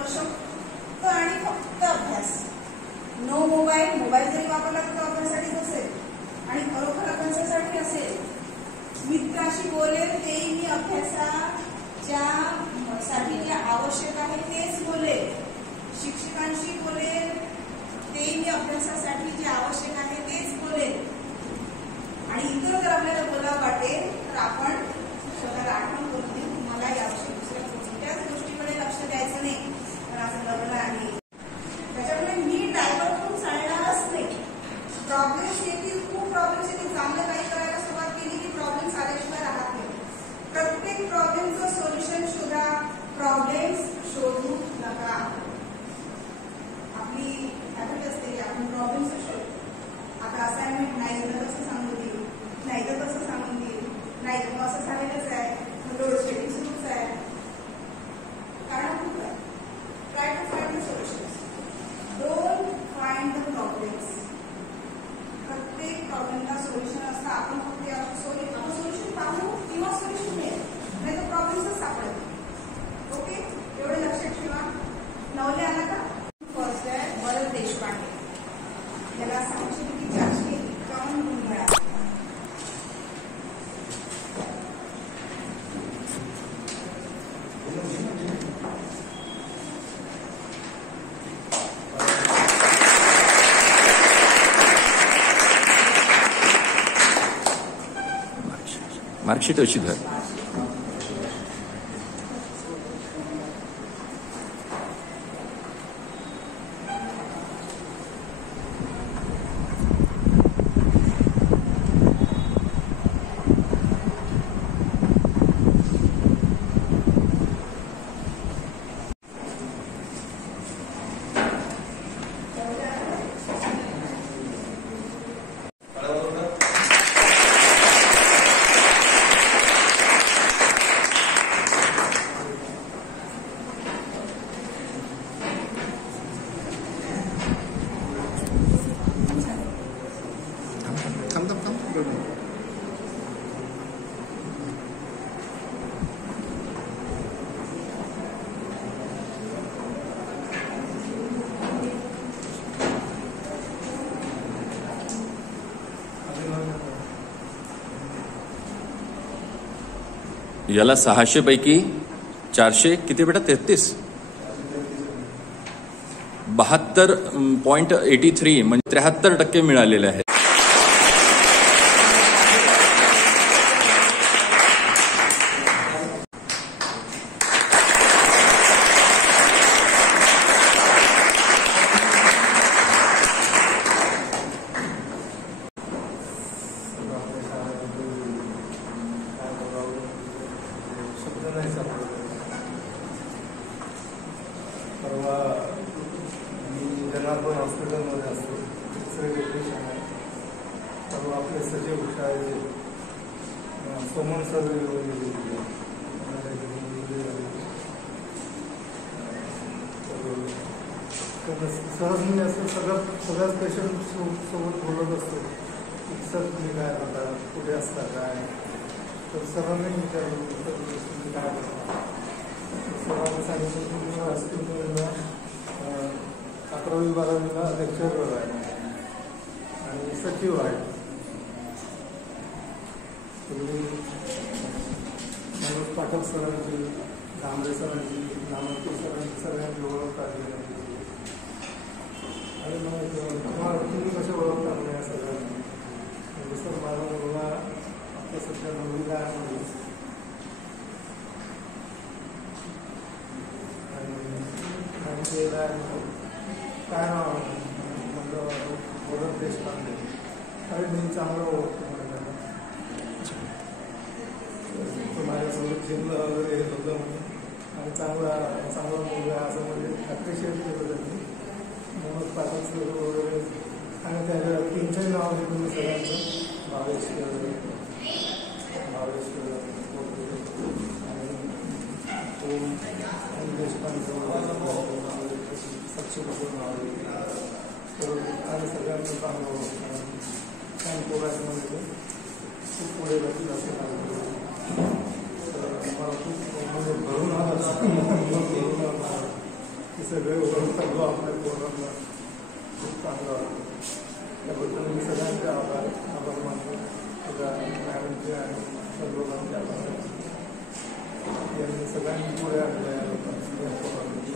वर्ष फक्त आणि फक्त अभ्यास. No mobile. मोबाईल जरी वापरला तर अभ्यासासाठीच असेल आणि खरोखर अभ्यासासाठी असेल. मित्राशी बोलेल तेही मी अभ्यासाच्या साठी जे आवश्यक आहे तेच बोलेल. शिक्षकांशी बोलेल तेही मी अभ्यासासाठी जे आवश्यक आहे तेच बोलेल. आणि इतर जर आपल्याला बोलावं वाटेल तर आपण स्वतःला आठवण करून देऊ मला याविषयी दुसऱ्या कोणत्याच गोष्टीकडे लक्ष द्यायचं नाही. पण असं लग्न आहे त्याच्यामुळे मी ड्रायव्हर करून चालणारच नाही. प्रॉब्लेम्स येतील, खूप प्रॉब्लेम्स येतील. चांगलं काही करायला सुरुवात केली की प्रॉब्लेम्स आल्याशिवाय राहत नाही. प्रत्येक प्रॉब्लेमचं सोल्युशन शोधा. प्रॉब्लेम्स शोधू नका. आपली हॅबिट असते की आपण प्रॉब्लेम्स शोधतो. आता असाइनमेंट नाही तर कसं सांगून देईल, नाही तर कसं सांगून देईल, नाही तर असं झालेलंच आहे, लोड शेडिंग सुरूच आहे. कारण खूप आहे. Try to find the solutions. Don't find the problems. प्रत्येक प्रॉब्लेमला सोल्युशन असतं. आपण फक्त सोल्युशन पाहू किंवा सोल्युशन मिळेल, नाही तर प्रॉब्लेम्सच सापडेल. ओके, एवढे लक्षात ठेवा. नवले आला का? फर्स्ट आहे भरत देशपांडे. त्याला 651 गुण मिळाले. मार्कशीट अशी धर. याला 600 पैकी 400 किती बेटा? 33. 72.83 म्हणजे 73% मिळालेले आहेत. परवा मी जनार्दन हॉस्पिटलमध्ये असतो. एक्सरे टेक्निशियन आहे. परवा आपले सचिव शाळेचे सोमन सर सहज मी असं सगळ्याच पेशंट सोबत बोलत असतो की सर तुम्ही काय करता, कुठे असता काय. तर सरांनी विचारलं तुम्ही काय करता. सरांनी सांगितलं की मी हॉस्पिटलला 11वी-12वीला लेक्चरर आहे आणि सचिव आहे. तुम्ही मनोज पाठक सरांची, धांबरे सरांची, नामवती सरांची सगळ्यांची ओळख काढली आहे. आणि मग तुम्ही कशा ओळखता नाही या सगळ्यांनी. म्हणजे सर माझा मुलगा आता सध्या 9वीला आहे आणि काय नाव म्हणजे भरत देशपांडे. आणि मी चांगलं ओळखतो म्हणजे तो माझ्यासोबत जिमला वगैरे येत होतं म्हणून आणि चांगला मुलगा असं म्हणजे अप्रिशिएट केलं त्यांनी. मनोज पाठक वगैरे आणि त्याच्या 3चे नाव घेतो मी सगळ्यांचं. भावेश आणि देशपांडे सक्षम नाव आणि सगळ्यांचं चांगलं आणि पोरामध्ये खूप पुढे जातील असं मला खूप म्हणजे भरून आलं सगळे चालू आपल्या पोरांना खूप चांगलं वाटतं. त्याबद्दल मी सगळ्यांचे आभार मानतो. सगळ्या मॅडमचे आणि सर्व लोकांचे आभार मानतो. यांनी सगळ्यांनी पुढे आणल्या या लोकांची या पोरांनी.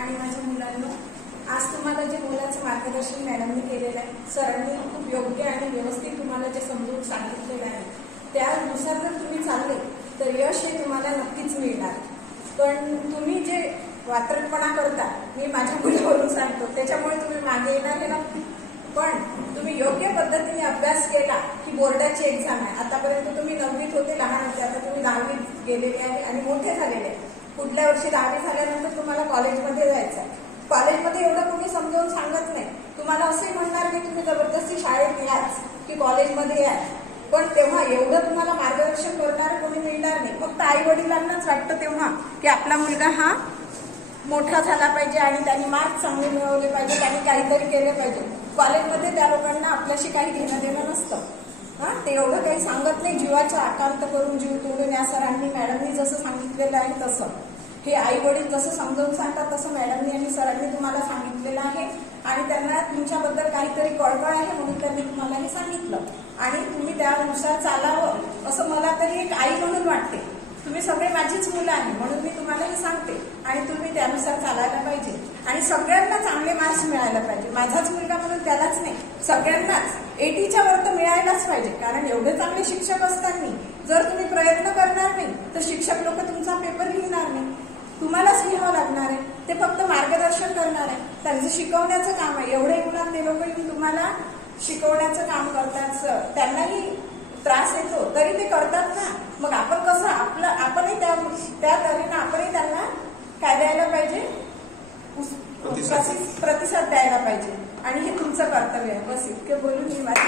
आणि माझ्या मुलांना आज तुम्हाला जे मुलाचं मार्गदर्शन मॅडमने केलेलं आहे, सरांनी खूप योग्य आणि व्यवस्थित तुम्हाला जे समजून सांगितलेलं आहे त्यानुसार जर तुम्ही चालले तर यश हे तुम्हाला नक्कीच मिळणार. पण तुम्ही जे वात्रटपणा करता, मी माझ्या मुलावरून सांगतो, त्याच्यामुळे तुम्ही मागे येणार हे नक्की. पण तुम्ही योग्य पद्धतीने अभ्यास केला की बोर्डाची एक्झाम आहे. आतापर्यंत तुम्ही 9वीत होते, लहान होते, आता तुम्ही 10वीत गेलेले आहे आणि मोठे झालेले आहे. पुढल्या वर्षी 10वी झाल्यानंतर तुम्हाला कॉलेजमध्ये जायचं आहे. कॉलेजमध्ये एवढं कोणी समजावून सांगत नाही. तुम्हाला असे म्हणणार की तुम्ही जबरदस्ती शाळेत याच की कॉलेजमध्ये या, पण तेव्हा एवढं तुम्हाला मार्गदर्शन करणार कोणी मिळणार नाही. फक्त आई वडिलांनाच वाटतं तेव्हा की आपला मुलगा हा मोठा झाला पाहिजे आणि त्यांनी मार्क चांगले मिळवले पाहिजे, त्यांनी काहीतरी केले पाहिजे. कॉलेजमध्ये त्या लोकांना आपल्याशी काही घेणं देणं नसतं. ते एवढं काही सांगत नाही. जीवाचा आकांत करून जीव तोडून या सरांनी मॅडमनी जसं सांगितलेलं आहे तसं, हे आई वडील जसं समजावून सांगतात तसं मॅडमनी आणि सरांनी तुम्हाला सांगितलेलं आहे. आणि त्यांना तुमच्याबद्दल काहीतरी कळकळ आहे म्हणून त्यांनी तुम्हाला हे सांगितलं आणि तुम्ही त्यानुसार चालावं असं मला तरी एक आई म्हणून वाटते. तुम्ही सगळे माझीच मुलं आहे म्हणून मी तुम्हाला हे सांगते आणि तुम्ही त्यानुसार चालायला पाहिजे आणि सगळ्यांना चांगले मार्क्स मिळायला पाहिजे. माझाच मुलगा म्हणून त्यालाच नाही, सगळ्यांनाच 80च्या वर तर मिळायलाच पाहिजे. कारण एवढे चांगले शिक्षक असताना जर तुम्ही प्रयत्न करणार नाही तर शिक्षक लोक तुमचा पेपर लिहिणार नाही, तुम्हालाच लिहावं लागणार आहे. ते फक्त मार्गदर्शन करणार आहे, त्यांचं शिकवण्याचं काम आहे. एवढे गुणात ते लोक येऊन तुम्हाला शिकवण्याचं काम करतात. त्यांनाही त्रास येतो तरी ते करतात ना. मग आपण कसं आपणही त्या तऱ्हेनं आपणही त्यांना काय द्यायला पाहिजे, प्रतिसाद द्यायला पाहिजे आणि हे तुमचं कर्तव्य आहे. बस इतकं बोलून मी माझी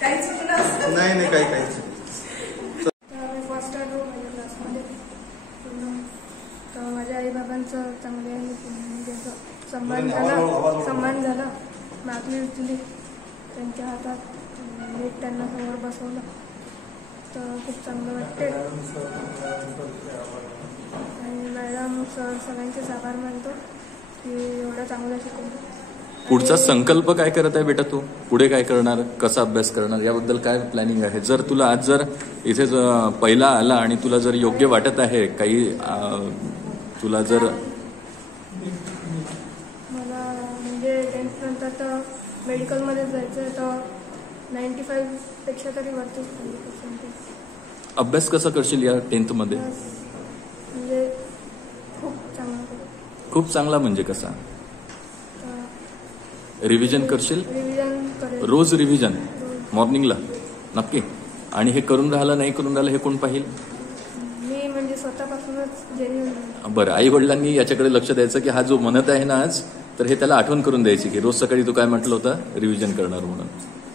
काही चुकलं असतं नाही काही फर्स्ट आलो माझ्या क्लासमध्ये. तर माझ्या आईबाबांचं चांगले आणि म्हणजे असं सन्मान झाला. मागली उचली त्यांच्या हातात नीट त्यांना समोर बसवलं तर खूप चांगलं वाटते. आणि मॅडम सर सगळ्यांचेच आभार मानतो की एवढं चांगलं शिकवलं. पुढचा संकल्प काय करत आहे बेटा तू? पुढे काय करणार, कसा अभ्यास करणार, याबद्दल काय प्लॅनिंग आहे? जर तुला आज जर इथे पहिला आला आणि तुला जर योग्य वाटत आहे काही, तुला जर मला म्हणजे 10th नंतर तर मेडिकलमध्ये जायचं आहे तर 95पेक्षा तरी वरतीच पर्सेंटेज. अभ्यास कसा करशील या 10th मध्ये? म्हणजे खूप चांगला करेल. खूप चांगला म्हणजे कसा? रिव्हिजन करशील? रिव्हिजन करेल रोज रिव्हिजन मॉर्निंगला नक्की. आणि हे करून राहिलं नाही करून राहिलं हे कोण पाहिल? मी म्हणजे स्वतःपासूनच जेन्युइन. बरं, आई वडिलांनी याच्याकडे लक्ष द्यायचं की हा जो म्हणत आहे ना आज, तर हे त्याला आठवण करून द्यायची की रोज सकाळी तू काय म्हटलं होतं, रिव्हिजन करणार म्हणून.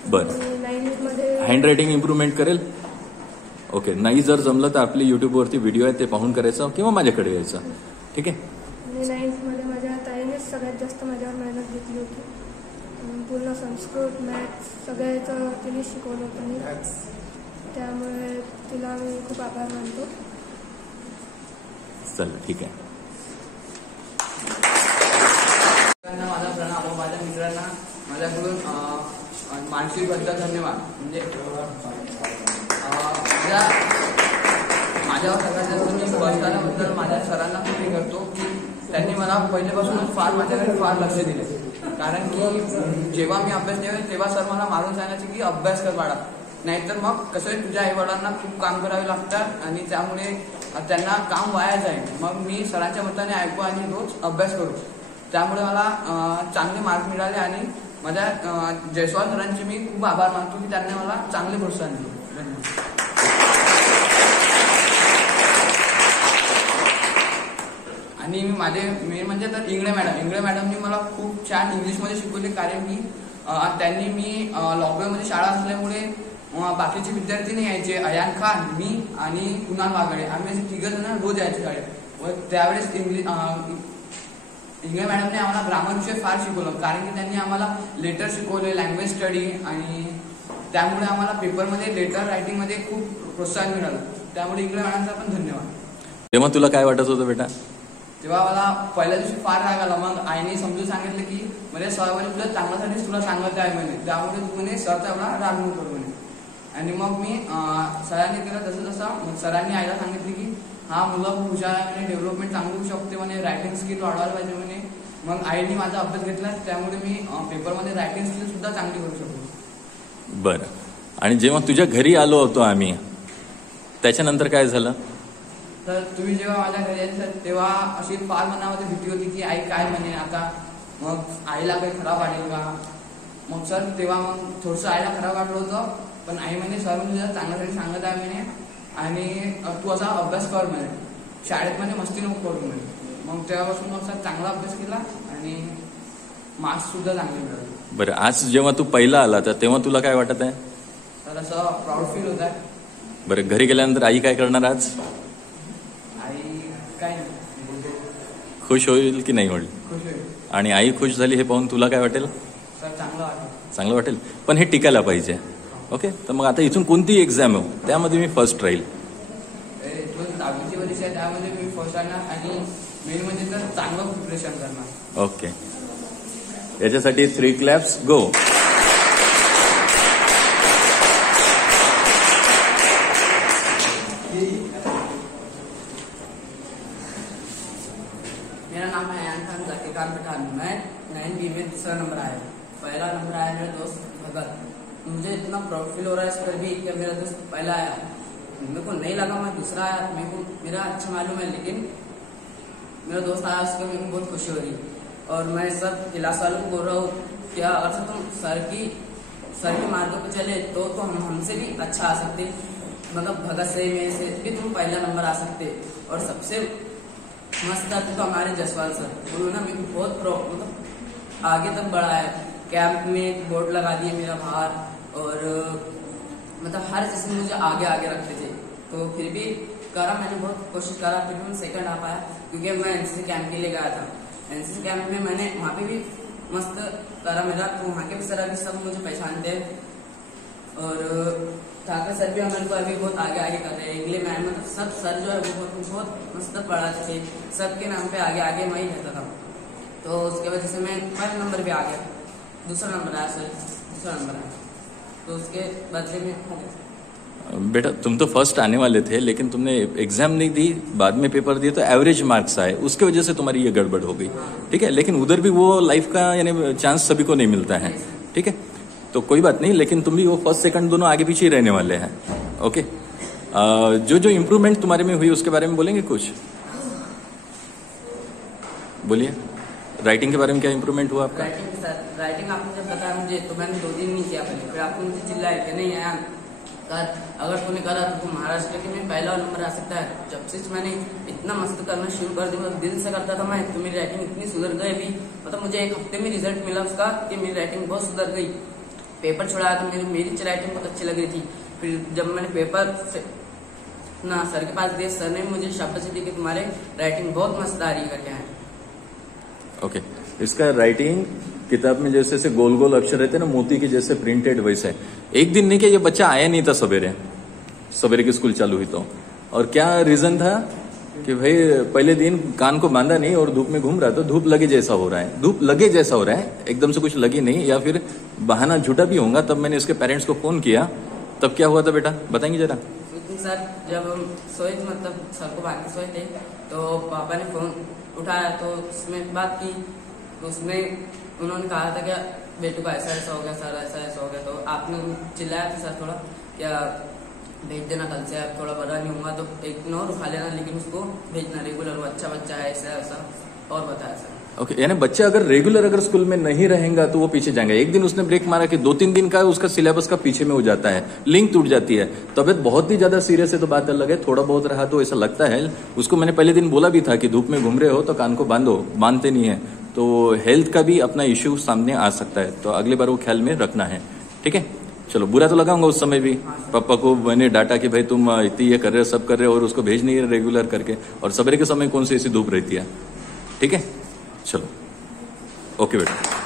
बरं, 9th मध्ये हँडरायटिंग इम्प्रूव्हमेंट करेल. ओके, नाही जर जमलं तर आपली युट्यूबवरती व्हिडिओ आहे ते पाहून करायचं किंवा माझ्याकडे यायचं. ठीक आहे. आणि 9th मध्ये माझ्या ताईनेच सगळ्यात जास्त माझ्यावर मेहनत घेतली होती. पूर्ण संस्कृत मॅथ्स सगळ्याचं तिने शिकवलं होतं मी, त्यामुळे तिला मी खूप आभार मानतो. चल ठीक आहे. माझा प्रणाम व माझ्या मित्रांना माझ्याकडून मानसिकबद्दल धन्यवाद. म्हणजे माझ्यावर सगळ्यात जास्त मी बसतानाबद्दल माझ्या सरांना खूप करतो की त्यांनी मला पहिल्यापासूनच माझ्याकडे फार लक्ष दिले. कारण की जेव्हा मी अभ्यास ठेवेल तेव्हा सर मला मारून सांगायचे की अभ्यास कर बाळा, नाहीतर मग कसं तुझ्या आईवडिलांना खूप काम करावे लागतात आणि त्यामुळे त्यांना काम वाया जाईल. मग मी सरांच्या मताने ऐकू आणि रोज अभ्यास करू. त्यामुळे मला चांगले मार्क मिळाले आणि माझ्या जयस्वाल सरांचे मी खूप आभार मानतो की त्यांनी मला चांगले प्रोत्साहन दिले. धन्यवाद. आणि माझे मेन म्हणजे तर इंगळे मॅडमनी मला खूप छान इंग्लिशमध्ये शिकवले. कारण की त्यांनी मी लॉकडाऊनमध्ये शाळा असल्यामुळे बाकीचे विद्यार्थी नाही यायचे. अयान खान, मी आणि कुणाल वागडे आम्ही असे 3 जण रोज यायचे शाळेत. व त्यावेळेस इंगळे मॅडमने आम्हाला ग्रामर विषय फार शिकवलं, कारण की त्यांनी आम्हाला लेटर शिकवले, लँग्वेज स्टडी, आणि त्यामुळे आम्हाला पेपरमध्ये लेटर रायटिंगमध्ये खूप प्रोत्साहन मिळालं. त्यामुळे इंगळे मॅडमचा पण धन्यवाद. तेव्हा तुला काय वाटत होतं बेटा? तेव्हा मला पहिल्या दिवशी फार राग आला. मग आईने समजून सांगितलं की म्हणजे सर म्हणे तुला चांगल्यासाठीच तुला सांगत आहे म्हणे, त्यामुळे तू म्हणे सरचा एवढा राग नको करू म्हणे. आणि मग मी सरांनी केलं तसं मग सरांनी आईला सांगितलं की हा मुलं खूप हुशार आहे म्हणे, डेव्हलपमेंट चांगली होऊ शकते म्हणे, रायटिंग स्किल वाढवायला पाहिजे म्हणे. मग आईने माझा अभ्यास घेतला, त्यामुळे मी पेपरमध्ये रायटिंग स्किल सुद्धा चांगली करू शकतो. बरं. आणि जेव्हा तुझ्या घरी आलो होतो आम्ही, त्याच्यानंतर काय झालं? तर तुम्ही जेव्हा माझ्या घरी यायचं तेव्हा अशी फार मनामध्ये भीती होती की आई काय म्हणे आता, मग आईला काही खराब वाटेल का. मग सर तेव्हा मग थोडंसं आईला खराब वाटलं होतं, पण आई म्हणे सर म्हणजे चांगल्यासाठी सांगत आहे म्हणे, आणि तू असा अभ्यास कर म्हणे, शाळेत म्हणे मस्ती नको करू म्हणे. मग तेव्हापासून मग सर चांगला अभ्यास केला आणि मार्क्स सुद्धा चांगले मिळाले. बरं, आज जेव्हा तू पहिला आला तर तेव्हा तुला काय वाटत आहे? तर असं प्राऊड फील होत आहे. बरं, घरी गेल्यानंतर आई काय करणार आज? आई काय नाही, खुश होईल की नाही होईल? खुश होईल. आणि आई खुश झाली हे पाहून तुला काय वाटेल? सर चांगलं वाटलं. चांगलं वाटेल, पण हे टिकायला पाहिजे. ओके, तर मग आता इथून कोणती एक्झाम हो त्यामध्ये मी फर्स्ट राहील. 10वीची परीक्षा आहे त्यामध्ये मी फर्स्ट राहणार, आणि मेन म्हणजे तर चांगलं प्रिपरेशन करणार. ओके, याच्यासाठी 3 क्लॅप्स गो. मेरा नाम है अयान खान जाकिर खान पठान. मैं 9B में दूसरा नंबर आया. पहला नंबर आया मेरा दोस्त भगत. मुझे इतना प्राउड फील हो रहा है इस पर भी कि मेरा दोस्त पहला आया. मेरे को नहीं लगा मैं दूसरा आया, मेरे को मेरा अच्छा मालूम है, लेकिन मेरा दोस्त आया उसको मेरे को बहुत खुशी हो रही. और मैं सब क्लास वालों को बोल रहा हूँ क्या अगर तुम सर के मार्गों पर चले तो हम हमसे भी अच्छा आ सकते, मतलब भगत से मेरे से भी तुम पहला नंबर आ सकते. और सबसे मस्त आते तो हमारे जसवाल सर, उन्होंने मेरे को बहुत मतलब आगे तक बढ़ाया. कैंप में बोर्ड लगा दिए मेरा बाहर, और मतलब हर चीज में मुझे आगे आगे रखते थे. तो फिर भी करा, मैंने बहुत कोशिश करा, फिर भी मैं सेकंड आ पाया क्योंकि मैं एनसीसी कैंप के लिए गया था. एनसीसी कैंप में मैंने वहाँ पे भी मस्त करा मेरा, तो वहाँ के भी सर अभी सब मुझे पहचानते हैं. और ठाकर सर भी हमारे को अभी बहुत आगे आगे कर रहे हैं. इंग्लिश मैम मतलब सब सर जो है वो बहुत मस्त पढ़ाते थे. सबके नाम पे आगे आगे मैं ही रहता था, तो उसके वजह से मैं पहले नंबर पे आ गया. दूसरा नंबर आया सर, दूसरा नंबर आया, तो उसके बदले में हो गया. बेटा, तुम तो फर्स्ट आने वाले थे, लेकिन तुमने एग्जाम नहीं दी, बाद में पेपर दिए तो एवरेज मार्क्स आए, उसके वजह से तुम्हारी ये गड़बड़ हो गई. ठीक है, लेकिन उधर भी वो लाइफ का यानी चांस सभी को नहीं मिलता है. ठीक है, तो कोई बात नहीं, लेकिन तुम भी वो फर्स्ट सेकंड दोनों आगे पीछे ही रहने वाले हैं. ओके, जो इम्प्रूवमेंट तुम्हारे में हुई उसके बारे में बोलेंगे कुछ? बोलिए, राइटिंग के बारे में क्या इम्प्रूवमेंट हुआ आपका? राइटिंग सर, राइटिंग आपने जब बताया मुझे तो मैंने 2 दिन नहीं किया पहले, फिर आपने मुझे चिल्लाया कि नहीं आया कर, अगर तूने करा तो तू महाराष्ट्र के में पहला नंबर आ सकता है. जब से मैंने इतना मस्त करना शुरू कर दिया, दिल से करता था मैं, तो मेरी राइटिंग इतनी सुधर गई अभी, मतलब मुझे 1 हफ्ते में रिजल्ट मिला उसका कि मेरी राइटिंग बहुत सुधर गई. पेपर छुड़ाया तो मेरी राइटिंग बहुत अच्छी लग रही थी. फिर जब मैंने पेपर ना सर के पास दिया, सर ने मुझे शाबाशी दी कि तुम्हारे राइटिंग बहुत मस्त आ रही करके है. ओके, इसका राइटिंग किताब में जैसे से गोल गोल अक्षर रहते ना, मोती के जैसे प्रिंटेड, वैसे. एक दिन नहीं कि ये बच्चा आया नहीं था सवेरे की स्कूल चालू हुई तो. और क्या रीजन था कि भाई पहले दिन कान को बांधा नहीं और धूप में घूम रहा, तो धूप लगे जैसा हो रहा है. एकदम से कुछ लगी नहीं, या फिर बहाना झूठा भी होगा. तब मैंने इसके पेरेंट्स को फोन किया, तब क्या हुआ था बेटा, बताएंगे जरा? सर जब हम सोए, मतलब सर को बांध के सोए थे, तो पापा ने फोन उठाया तो उसमें बात की, तो उसमें उन्होंने कहा था कि बेटू का ऐसा ऐसा हो गया सर, ऐसा हो गया. तो आपने चिल्लाया था सर थोड़ा, क्या भेज देना कल से, आप थोड़ा बड़ा नहीं होगा तो एक और उठा लेना, लेकिन उसको भेजना रेगुलर, वो अच्छा बच्चा है ऐसा ऐसा, और बताया सर. ओके, यानी बच्चा अगर रेगुलर स्कूल में नहीं रहेगा तो वो पीछे जाएगा. एक दिन उसने ब्रेक मारा कि 2-3 दिन का उसका सिलेबस का पीछे में हो जाता है, लिंक टूट जाती है. तबियत बहुत ही ज्यादा सीरियस है तो बात अलग है, थोड़ा बहुत रहा तो ऐसा लगता है. उसको मैंने पहले दिन बोला भी था कि धूप में घूम रहे हो तो कान को बांधते नहीं है, तो हेल्थ का भी अपना इश्यू सामने आ सकता है, तो अगली बार वो ख्याल में रखना है. ठीक है, चलो, बुरा तो लगाऊंगा उस समय भी. पापा को मैंने डांटा कि भाई तुम इतनी ये कर रहे हो, सब कर रहे हो, और उसको भेज नहीं है रेगुलर करके, और सवेरे के समय कौन सी ऐसी धूप रहती है. ठीक है, चलो ओके बेटा.